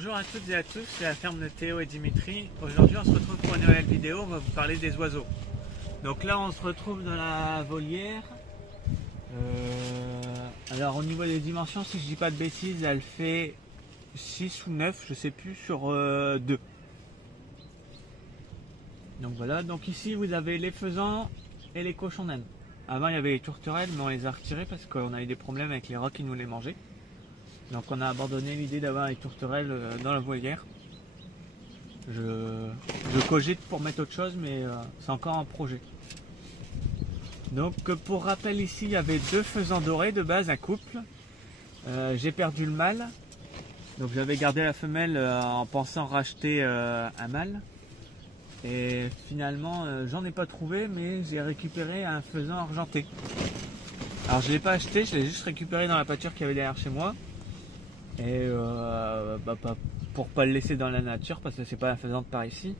Bonjour à toutes et à tous, c'est la ferme de Théo et Dimitri. Aujourd'hui on se retrouve pour une nouvelle vidéo, on va vous parler des oiseaux. Donc là on se retrouve dans la volière. Alors au niveau des dimensions, si je dis pas de bêtises, elle fait 6 ou 9, je sais plus, sur 2. Donc voilà, donc ici vous avez les faisans et les cochons d'Inde. Avant il y avait les tourterelles, mais on les a retirés parce qu'on a eu des problèmes avec les rats qui nous les mangeaient. Donc on a abandonné l'idée d'avoir les tourterelles dans la volière. Je cogite pour mettre autre chose, mais c'est encore un projet. Donc pour rappel, ici il y avait 2 faisans dorés de base, un couple. J'ai perdu le mâle, donc j'avais gardé la femelle en pensant racheter un mâle. Et finalement j'en ai pas trouvé, mais j'ai récupéré un faisan argenté. Alors je l'ai pas acheté, je l'ai juste récupéré dans la pâture qu'il y avait derrière chez moi. Et pour pas le laisser dans la nature, parce que c'est pas un faisan de par ici,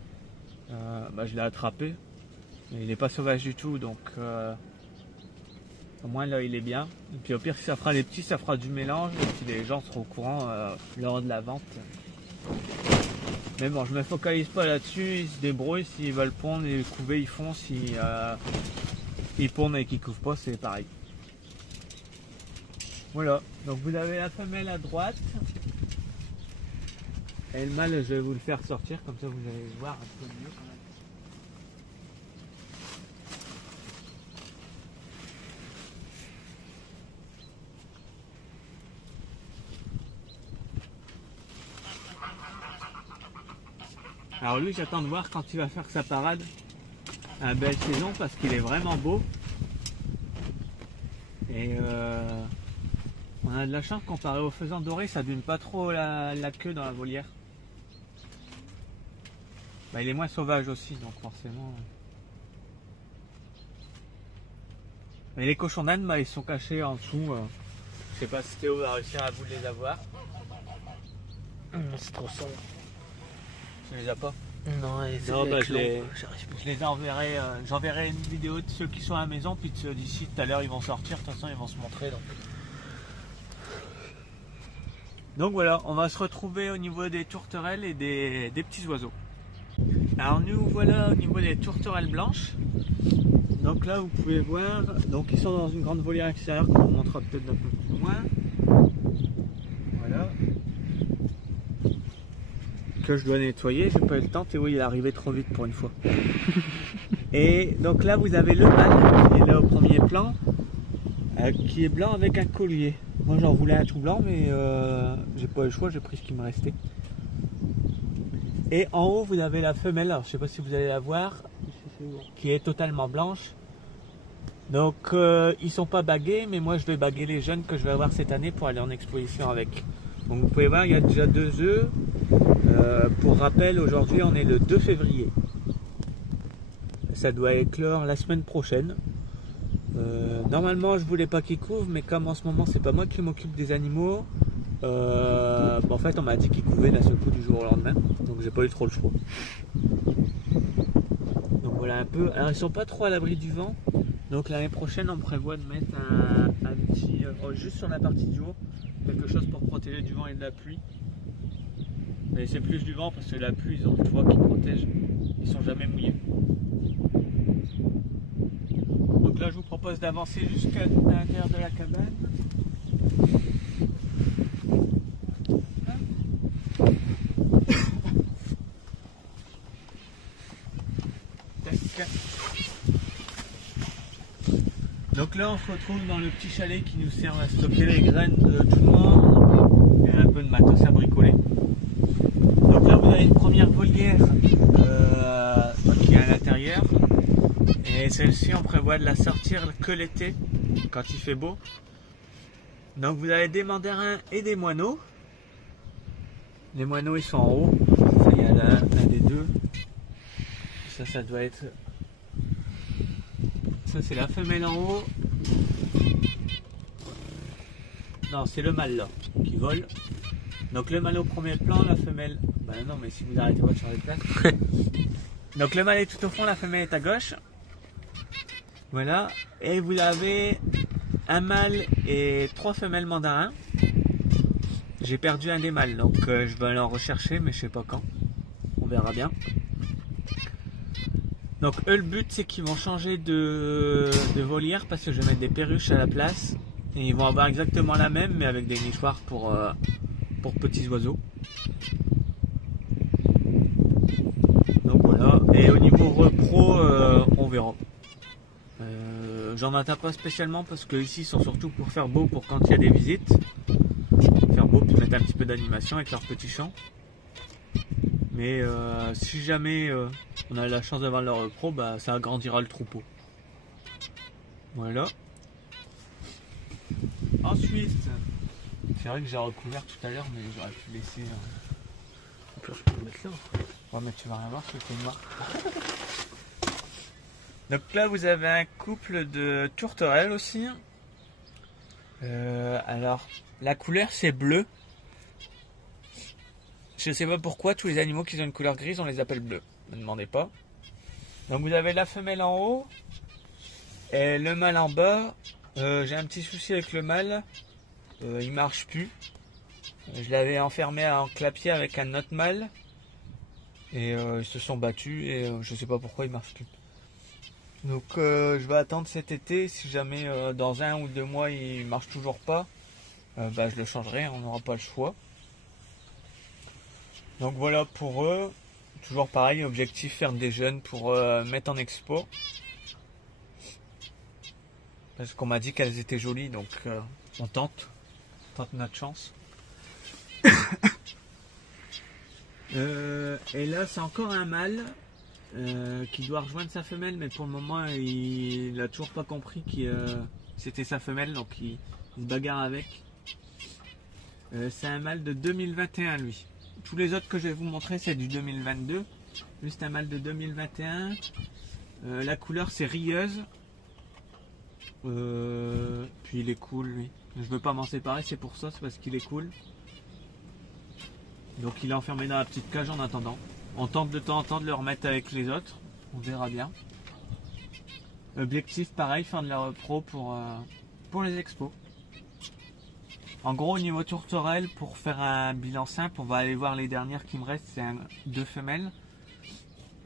je l'ai attrapé. Mais il n'est pas sauvage du tout, donc au moins là il est bien. Et puis au pire, si ça fera les petits, ça fera du mélange, et puis les gens seront au courant lors de la vente. Mais bon, je me focalise pas là-dessus, ils se débrouillent, s'ils veulent pondre et couver, ils font, si ils pondent et qu'ils couvent pas, c'est pareil. Voilà, donc vous avez la femelle à droite et le mâle, je vais vous le faire sortir, comme ça vous allez voir un peu mieux quand même. Alors lui, j'attends de voir quand il va faire sa parade à belle saison parce qu'il est vraiment beau. Et on a de la chance comparé au faisan doré, ça dune pas trop la queue dans la volière. Il est moins sauvage aussi, donc forcément. Et les cochons d'Inde, ils sont cachés en dessous. Je sais pas si Théo va réussir à vous les avoir. C'est trop sombre. Tu les as pas? Non, je les enverrai. J'enverrai une vidéo de ceux qui sont à la maison, puis de ceux d'ici tout à l'heure ils vont sortir. De toute façon, ils vont se montrer. Donc voilà, on va se retrouver au niveau des tourterelles et des petits oiseaux. Alors nous voilà au niveau des tourterelles blanches. Donc là vous pouvez voir, donc ils sont dans une grande volière extérieure qu'on vous montrera peut-être d'un peu plus loin. Voilà. Que je dois nettoyer, j'ai pas eu le temps, Théo il est arrivé trop vite pour une fois. Et donc là vous avez le mâle qui est là au premier plan, qui est blanc avec un collier. Moi j'en voulais un tout blanc, mais j'ai pas eu le choix, j'ai pris ce qui me restait. Et en haut vous avez la femelle, alors je sais pas si vous allez la voir, qui est totalement blanche. Donc ils sont pas bagués, mais moi je vais baguer les jeunes que je vais avoir cette année pour aller en exposition avec. Donc vous pouvez voir, il y a déjà 2 œufs. Pour rappel, aujourd'hui on est le 2 février. Ça doit éclore la semaine prochaine. Normalement je voulais pas qu'ils couvrent, mais comme en ce moment c'est pas moi qui m'occupe des animaux, en fait on m'a dit qu'ils couvaient d'un seul coup du jour au lendemain, donc j'ai pas eu trop le choix. Donc voilà un peu. Alors ils sont pas trop à l'abri du vent, donc l'année prochaine on prévoit de mettre un petit juste sur la partie du haut, quelque chose pour protéger du vent et de la pluie. Mais c'est plus du vent parce que la pluie, ils ont le toit qui protège, ils sont jamais mouillés. Donc là je vous propose d'avancer jusqu'à l'intérieur de la cabane. Donc là on se retrouve dans le petit chalet qui nous sert à stocker les graines de tout le monde et un peu de matos à bricoler. Donc là vous avez une première volière qui est à l'intérieur, et celle-ci on prévoit de la sortir que l'été quand il fait beau. Donc vous avez des mandarins et des moineaux. Les moineaux ils sont en haut, ça il y a un des deux, ça doit être, ça c'est la femelle en haut, non c'est le mâle là qui vole. Donc le mâle au premier plan, la femelle, non mais si vous arrêtez pas de changer de place. Donc le mâle est tout au fond, la femelle est à gauche. Voilà, et vous avez un mâle et 3 femelles mandarins. j'ai perdu un des mâles, donc je vais aller en rechercher, mais je sais pas quand. On verra bien. Donc eux, le but c'est qu'ils vont changer de volière parce que je vais mettre des perruches à la place. Et ils vont avoir exactement la même, mais avec des nichoirs pour petits oiseaux. Donc voilà. Et au niveau repro, on verra. J'en atteins pas spécialement parce que ici ils sont surtout pour faire beau pour quand il y a des visites. Faire beau puis mettre un petit peu d'animation avec leurs petits chants. Mais si jamais on a la chance d'avoir leur repro, bah, ça agrandira le troupeau. Voilà. Ensuite, c'est vrai que j'ai recouvert tout à l'heure, mais j'aurais pu laisser. On peut le mettre là. Ouais, mais tu vas rien voir, c'est noir. Donc là, vous avez un couple de tourterelles aussi. Alors, la couleur c'est bleu. Je sais pas pourquoi tous les animaux qui ont une couleur grise, on les appelle bleus. Ne me demandez pas. Donc vous avez la femelle en haut et le mâle en bas. J'ai un petit souci avec le mâle. Il marche plus. Je l'avais enfermé en clapier avec un autre mâle. Et ils se sont battus et je sais pas pourquoi il marche plus. Donc je vais attendre cet été. Si jamais dans 1 ou 2 mois il marche toujours pas, bah, je le changerai, on n'aura pas le choix. Donc voilà pour eux. Toujours pareil, objectif faire des jeunes pour mettre en expo. Parce qu'on m'a dit qu'elles étaient jolies, donc on tente notre chance. Et là c'est encore un mâle qui doit rejoindre sa femelle, mais pour le moment il n'a toujours pas compris que c'était sa femelle, donc il se bagarre avec. C'est un mâle de 2021 lui. Tous les autres que je vais vous montrer c'est du 2022. Lui c'est un mâle de 2021. La couleur c'est rieuse. Puis il est cool lui. Je veux pas m'en séparer, c'est pour ça, c'est parce qu'il est cool. Donc il est enfermé dans la petite cage en attendant. On tente de temps en temps de le remettre avec les autres. On verra bien. Objectif pareil, faire de la repro pour les expos. En gros au niveau tourterelle, pour faire un bilan simple, on va aller voir les dernières qui me restent, c'est 2 femelles.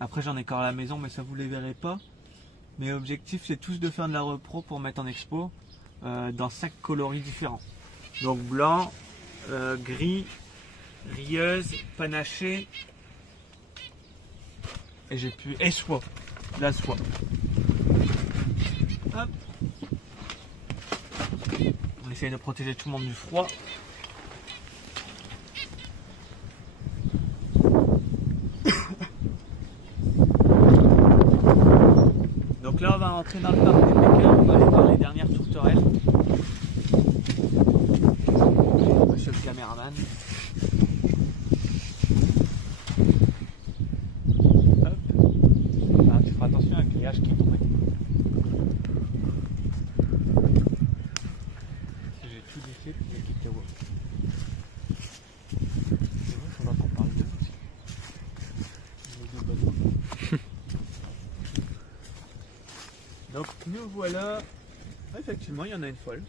Après j'en ai encore à la maison mais ça vous les verrez pas. Mais l'objectif c'est tous de faire de la repro pour mettre en expo dans 5 coloris différents. Donc blanc, gris, rieuse, panaché et soie. La soie. Hop. On essaye de protéger tout le monde du froid. Donc là on va rentrer dans le parc des Pékins, on va aller voir les dernières tourterelles. Monsieur le caméraman. Hop. Ah, tu feras attention avec les haches qui tombent. J'ai tout défait pour les kikawa. C'est vrai, il faudra qu'on parle d'eux aussi. Les 2 bateaux. Donc nous voilà. Effectivement, il y en a une folle.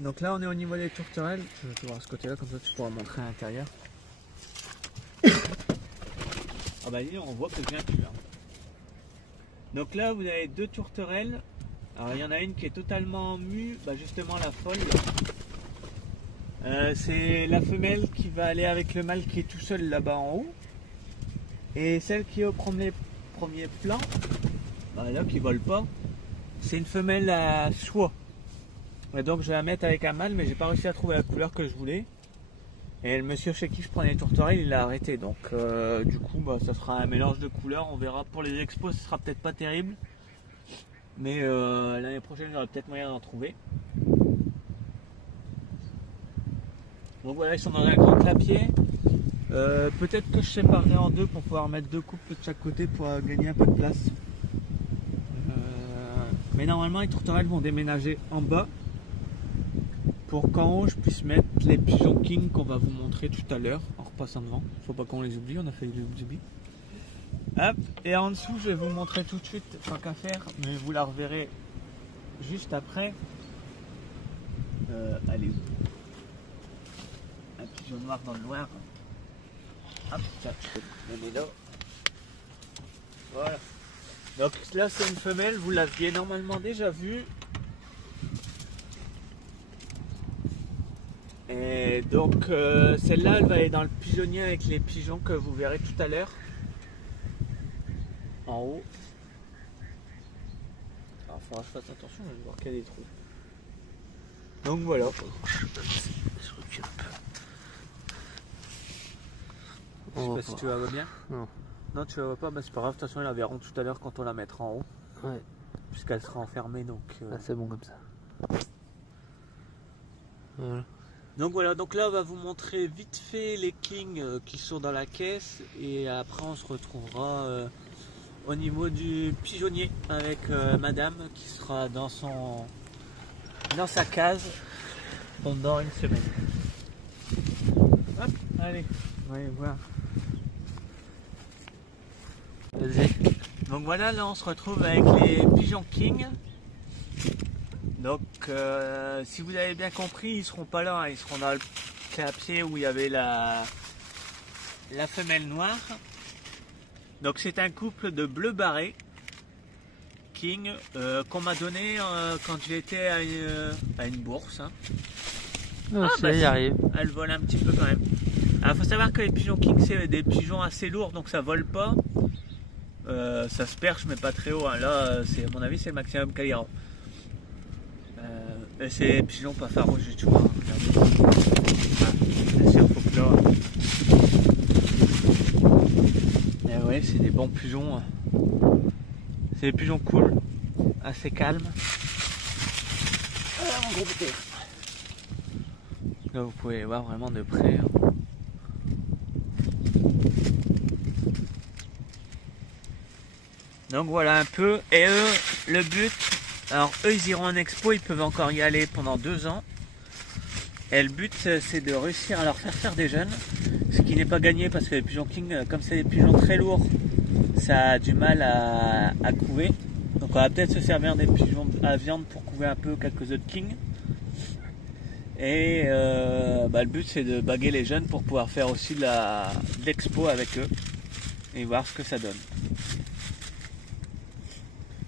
Donc là on est au niveau des tourterelles. Je vais te voir à ce côté là, comme ça tu pourras montrer à l'intérieur. Ah bah on voit que je viens plus. Hein. Donc là vous avez 2 tourterelles. Alors il y en a une qui est totalement mue, bah justement la folle. C'est la femelle qui va aller avec le mâle qui est tout seul là-bas en haut. Et celle qui est au premier plan, bah là qui vole pas, c'est une femelle à soie. Et donc je vais la mettre avec un mâle, mais j'ai pas réussi à trouver la couleur que je voulais. Et le monsieur chez qui je prenais les tourterelles, il l'a arrêté. Donc du coup, bah, ça sera un mélange de couleurs. On verra pour les expos, ce sera peut-être pas terrible. Mais l'année prochaine, j'aurai peut-être moyen d'en trouver. Donc voilà, ils sont dans un grand clapier. Peut-être que je séparerai en 2 pour pouvoir mettre 2 couples de chaque côté pour gagner un peu de place. Mais normalement, les tourterelles vont déménager en bas. Pour qu'en haut je puisse mettre les pigeons king qu'on va vous montrer tout à l'heure en repassant devant. Faut pas qu'on les oublie, on a failli les oublier. Hop, et en dessous je vais vous montrer tout de suite, tant qu'à faire, mais vous la reverrez juste après. Allez où pigeons noirs dans le noir. Hop, ça, je peux le donner là. Voilà. Donc là c'est une femelle, vous l'aviez normalement déjà vue. Et donc celle-là elle va aller dans le pigeonnier avec les pigeons que vous verrez tout à l'heure. En haut. Alors il faudra que je fasse attention, je vais voir qu'il y a des trous. Donc voilà. Je recule un peu. Je sais pas si tu la vois bien. Non. Non, tu la vois pas, bah c'est pas grave, de toute façon ils la verront tout à l'heure quand on la mettra en haut. Ouais. Puisqu'elle sera enfermée donc. Ah, c'est bon comme ça. Voilà. Donc voilà, donc là on va vous montrer vite fait les kings qui sont dans la caisse et après on se retrouvera au niveau du pigeonnier avec madame qui sera dans sa case pendant une semaine. Hop, allez, on va aller voir. Vas-y. Donc voilà, là on se retrouve avec les pigeons king. Donc si vous avez bien compris, ils seront pas là, hein, ils seront dans le clapier où il y avait la femelle noire. Donc c'est un couple de bleu barré king qu'on m'a donné quand j'étais à une bourse. Hein. Ah, ça y arrive. Elle vole un petit peu quand même. Alors faut savoir que les pigeons king c'est des pigeons assez lourds donc ça vole pas. Ça se perche mais pas très haut. Hein. Là c'est à mon avis c'est le maximum qu'elle ira. Et c'est des pigeons pas farouches du tout. Hein. C'est un faux plat. Et ouais, c'est des bons pigeons. C'est des pigeons cool, assez calmes. Ah, mon gros bouteille. Là vous pouvez les voir vraiment de près. Hein. Donc voilà un peu. Et eux, le but. Alors eux ils iront en expo, ils peuvent encore y aller pendant 2 ans. Et le but c'est de réussir à leur faire des jeunes. Ce qui n'est pas gagné parce que les pigeons king, comme c'est des pigeons très lourds, ça a du mal à couver. Donc on va peut-être se servir des pigeons à viande pour couver un peu quelques autres kings. Et le but c'est de baguer les jeunes pour pouvoir faire aussi de l'expo avec eux. Et voir ce que ça donne.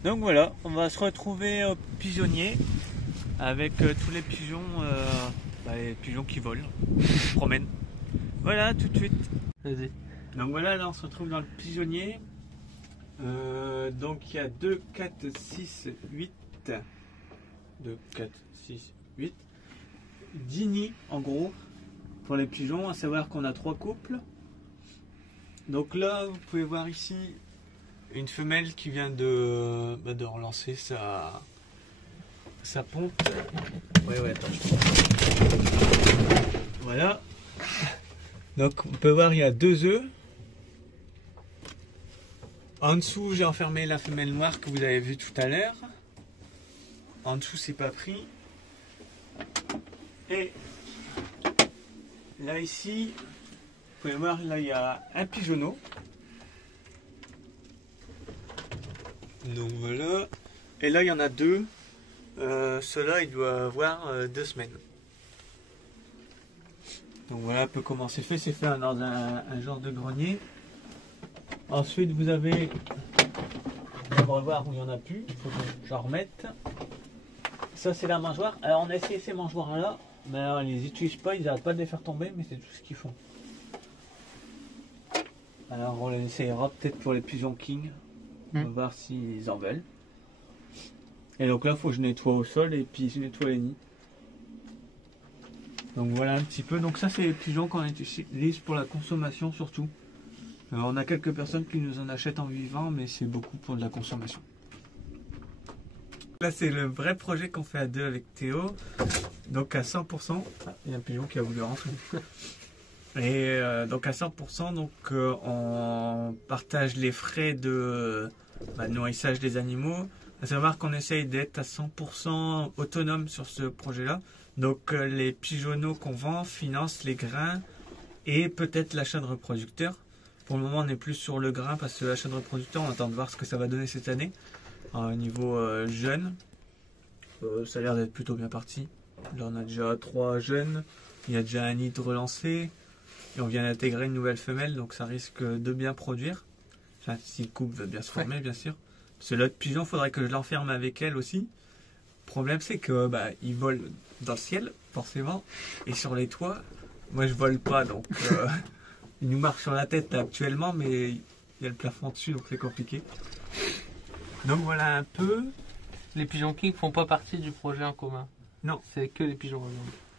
Donc voilà, on va se retrouver au pigeonnier avec tous les pigeons, les pigeons qui volent, qui se promènent. Voilà, tout de suite. Vas-y. Donc voilà, là on se retrouve dans le pigeonnier. Donc il y a 2, 4, 6, 8. 2, 4, 6, 8. 10 nids en gros pour les pigeons, à savoir qu'on a 3 couples. Donc là, vous pouvez voir ici une femelle qui vient de relancer sa ponte. Ouais, attends. Voilà. Donc on peut voir il y a 2 œufs. En dessous j'ai enfermé la femelle noire que vous avez vue tout à l'heure. En dessous c'est pas pris. Et là ici, vous pouvez voir là il y a un pigeonneau. Donc voilà. Et là il y en a 2. Cela il doit avoir 2 semaines. Donc voilà un peu comment c'est fait. C'est fait dans un genre de grenier. Ensuite vous avez, on va voir où il n'y en a plus. Il faut que j'en remette. Ça c'est la mangeoire. Alors on a essayé ces mangeoires là. Mais alors, ils les utilisent pas. Ils n'arrêtent pas de les faire tomber. Mais c'est tout ce qu'ils font. Alors on les essayera peut-être pour les pigeons king. On va voir s'ils en veulent. Et donc là, il faut que je nettoie au sol et puis je nettoie les nids. Donc voilà un petit peu. Donc ça, c'est les pigeons qu'on utilise pour la consommation surtout. Alors, on a quelques personnes qui nous en achètent en vivant, mais c'est beaucoup pour de la consommation. Là, c'est le vrai projet qu'on fait à 2 avec Théo. Donc à 100%. Ah, il y a un pigeon qui a voulu rentrer. Et donc à 100%, donc, on partage les frais de nourrissage des animaux. À savoir qu'on essaye d'être à 100% autonome sur ce projet-là. Donc les pigeonneaux qu'on vend financent les grains et peut-être l'achat de reproducteurs. Pour le moment, on est plus sur le grain parce que l'achat de reproducteurs, on attend de voir ce que ça va donner cette année. Au niveau jeune, ça a l'air d'être plutôt bien parti. Là, on a déjà 3 jeunes. Il y a déjà un nid de relancé. Et on vient d'intégrer une nouvelle femelle, donc ça risque de bien produire. Enfin, si le couple veut bien se former, bien sûr. Parce que l'autre pigeon, il faudrait que je l'enferme avec elle aussi. Le problème, c'est que ils volent dans le ciel, forcément. Et sur les toits, moi, je vole pas, donc ils nous marchent sur la tête là, actuellement, mais il y a le plafond dessus, donc c'est compliqué. Donc voilà un peu. Les pigeons king font pas partie du projet en commun. Non. C'est que les pigeons rouges.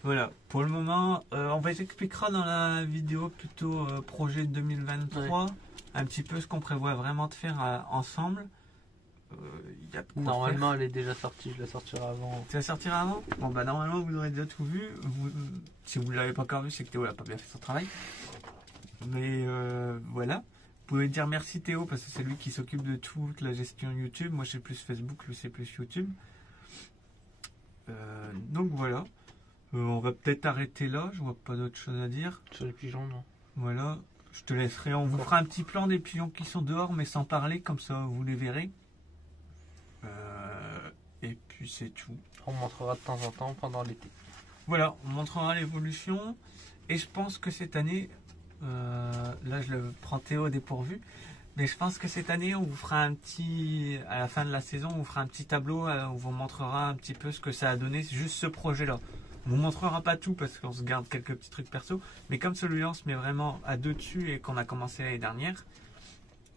Voilà, pour le moment, on va expliquera dans la vidéo plutôt projet 2023, un petit peu ce qu'on prévoit vraiment de faire ensemble. Y a de quoi Normalement, faire. elle est déjà sortie, je la sortirai avant. Tu vas sortir avant? Bon, normalement, vous aurez déjà tout vu. Si vous ne l'avez pas encore vu, c'est que Théo n'a pas bien fait son travail. Mais voilà. Vous pouvez dire merci Théo, parce que c'est lui qui s'occupe de toute la gestion YouTube. Moi, je sais plus Facebook, lui, c'est plus YouTube. Donc voilà. On va peut-être arrêter là, je vois pas d'autre chose à dire. Sur les pigeons, non. Voilà, je te laisserai, on vous fera un petit plan des pigeons qui sont dehors, mais sans parler, comme ça vous les verrez. Et puis c'est tout. On montrera de temps en temps pendant l'été. Voilà, on montrera l'évolution. Et je pense que cette année, là je le prends Théo au dépourvu, mais je pense que cette année on vous fera un petit, à la fin de la saison, on vous fera un petit tableau où on vous montrera un petit peu ce que ça a donné, juste ce projet-là. On vous montrera pas tout parce qu'on se garde quelques petits trucs perso, mais comme celui-là on se met vraiment à deux dessus et qu'on a commencé l'année dernière,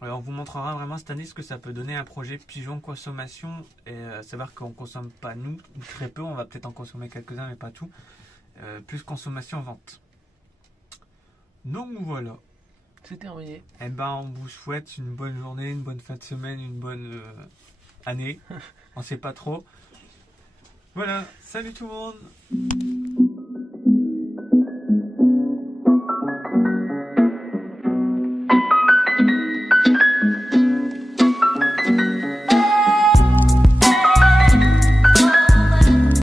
on vous montrera vraiment cette année ce que ça peut donner un projet pigeon consommation, et savoir qu'on consomme pas nous, très peu, on va peut-être en consommer quelques-uns mais pas tout, plus consommation vente. Donc voilà. C'est terminé. Eh ben on vous souhaite une bonne journée, une bonne fin de semaine, une bonne année, on sait pas trop. Voilà, salut tout le monde.